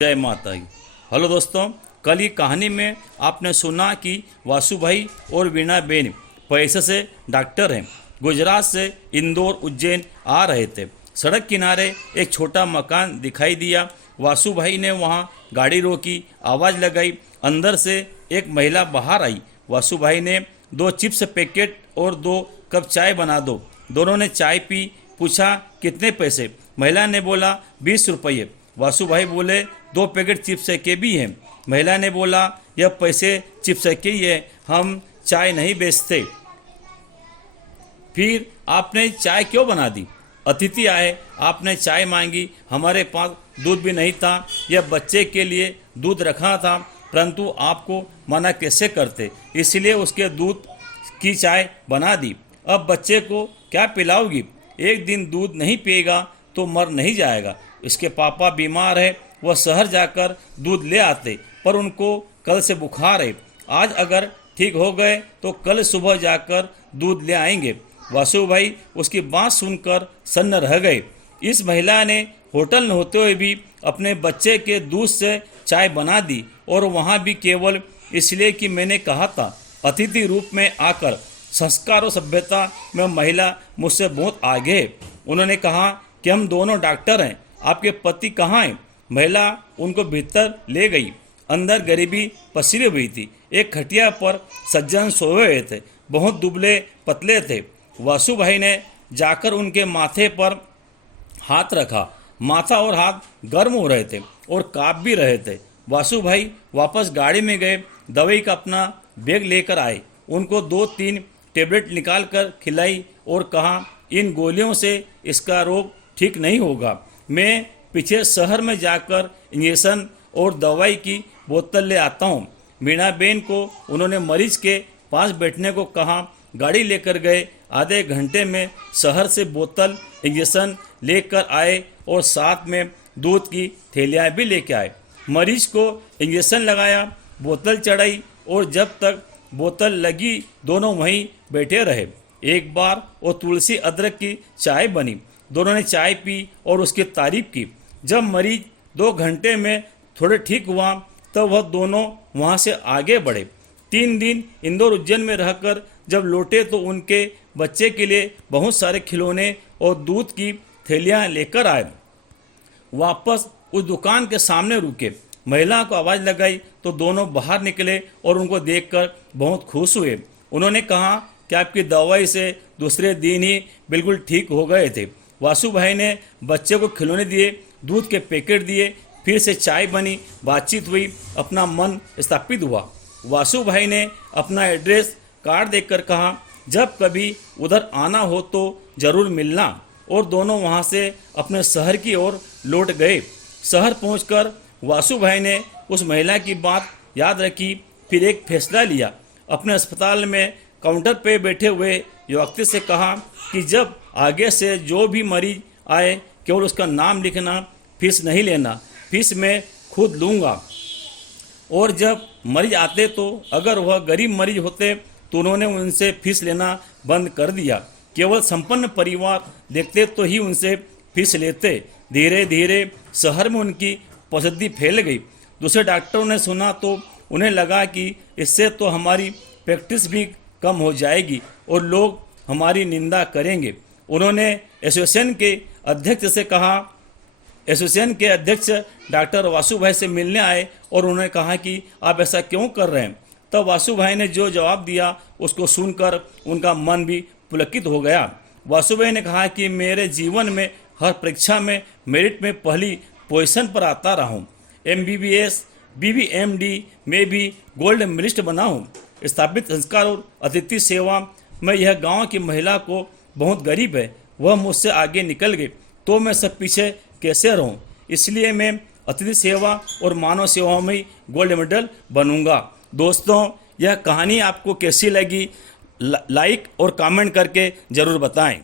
जय माता की। हेलो दोस्तों, कल की कहानी में आपने सुना कि वासु भाई और वीणा बेन पैसे से डॉक्टर हैं। गुजरात से इंदौर उज्जैन आ रहे थे। सड़क किनारे एक छोटा मकान दिखाई दिया। वासु भाई ने वहां गाड़ी रोकी, आवाज़ लगाई। अंदर से एक महिला बाहर आई। वासु भाई ने 2 चिप्स पैकेट और 2 कप चाय बना दो। दोनों ने चाय पी। पूछा कितने पैसे? महिला ने बोला 20 रुपये। वासु भाई बोले 2 पैकेट चिप्स के भी हैं। महिला ने बोला यह पैसे चिप्स के ही है, हम चाय नहीं बेचते। फिर आपने चाय क्यों बना दी? अतिथि आए, आपने चाय मांगी, हमारे पास दूध भी नहीं था। यह बच्चे के लिए दूध रखा था, परंतु आपको मना कैसे करते, इसलिए उसके दूध की चाय बना दी। अब बच्चे को क्या पिलाओगी? एक दिन दूध नहीं पिएगा तो मर नहीं जाएगा। इसके पापा बीमार है, वह शहर जाकर दूध ले आते, पर उनको कल से बुखार है। आज अगर ठीक हो गए तो कल सुबह जाकर दूध ले आएंगे। वासु भाई उसकी बात सुनकर सन्न रह गए। इस महिला ने होटल में होते हुए भी अपने बच्चे के दूध से चाय बना दी, और वहाँ भी केवल इसलिए कि मैंने कहा था। अतिथि रूप में आकर संस्कार और सभ्यता में महिला मुझसे बहुत आगे है। उन्होंने कहा कि हम दोनों डॉक्टर हैं, आपके पति कहाँ हैं? महिला उनको भीतर ले गई। अंदर गरीबी पसरी हुई थी। एक खटिया पर सज्जन सोए हुए थे, बहुत दुबले पतले थे। वासु भाई ने जाकर उनके माथे पर हाथ रखा। माथा और हाथ गर्म हो रहे थे और काँप भी रहे थे। वासु भाई वापस गाड़ी में गए, दवाई का अपना बैग लेकर आए। उनको 2-3 टेबलेट निकाल कर खिलाई और कहा इन गोलियों से इसका रोग ठीक नहीं होगा। मैं पीछे शहर में जाकर इंजेक्शन और दवाई की बोतल ले आता हूँ। वीणा बेन को उन्होंने मरीज के पास बैठने को कहा। गाड़ी लेकर गए। आधे घंटे में शहर से बोतल इंजेक्शन लेकर आए और साथ में दूध की थैलियाँ भी लेके आए। मरीज को इंजेक्शन लगाया, बोतल चढ़ाई, और जब तक बोतल लगी दोनों वहीं बैठे रहे। एक बार वो तुलसी अदरक की चाय बनी। दोनों ने चाय पी और उसकी तारीफ की। जब मरीज 2 घंटे में थोड़े ठीक हुआ तब वह दोनों वहाँ से आगे बढ़े। 3 दिन इंदौर उज्जैन में रहकर जब लौटे तो उनके बच्चे के लिए बहुत सारे खिलौने और दूध की थैलियाँ लेकर आए। वापस उस दुकान के सामने रुके। महिला को आवाज़ लगाई तो दोनों बाहर निकले और उनको देखकर बहुत खुश हुए। उन्होंने कहा कि आपकी दवाई से दूसरे दिन ही बिल्कुल ठीक हो गए थे। वासु भाई ने बच्चे को खिलौने दिए, दूध के पैकेट दिए। फिर से चाय बनी, बातचीत हुई, अपना मन स्थापित हुआ। वासु भाई ने अपना एड्रेस कार्ड देकर कहा जब कभी उधर आना हो तो ज़रूर मिलना, और दोनों वहाँ से अपने शहर की ओर लौट गए। शहर पहुंचकर वासु भाई ने उस महिला की बात याद रखी। फिर एक फैसला लिया। अपने अस्पताल में काउंटर पे बैठे हुए व्यक्ति से कहा कि जब आगे से जो भी मरीज आए केवल उसका नाम लिखना, फीस नहीं लेना, फीस मैं खुद लूँगा। और जब मरीज आते तो अगर वह गरीब मरीज होते तो उन्होंने उनसे फीस लेना बंद कर दिया। केवल संपन्न परिवार देखते तो ही उनसे फीस लेते। धीरे धीरे शहर में उनकी प्रसिद्धि फैल गई। दूसरे डॉक्टरों ने सुना तो उन्हें लगा कि इससे तो हमारी प्रैक्टिस भी कम हो जाएगी और लोग हमारी निंदा करेंगे। उन्होंने एसोसिएशन के अध्यक्ष से कहा। एसोसिएशन के अध्यक्ष डॉक्टर वासु भाई से मिलने आए और उन्होंने कहा कि आप ऐसा क्यों कर रहे हैं? तब वासु भाई ने जो जवाब दिया उसको सुनकर उनका मन भी पुलकित हो गया। वासु भाई ने कहा कि मेरे जीवन में हर परीक्षा में मेरिट में पहली पोजीशन पर आता रहा हूँ। MBBS BBMD में भी गोल्ड मेडलिस्ट बना हूँ। स्थापित संस्कार और अतिथि सेवा में यह गांव की महिला को बहुत गरीब है, वह मुझसे आगे निकल गई तो मैं सब पीछे कैसे रहूं? इसलिए मैं अतिथि सेवा और मानव सेवा में गोल्ड मेडल बनूंगा। दोस्तों, यह कहानी आपको कैसी लगी? लाइक और कमेंट करके ज़रूर बताएं।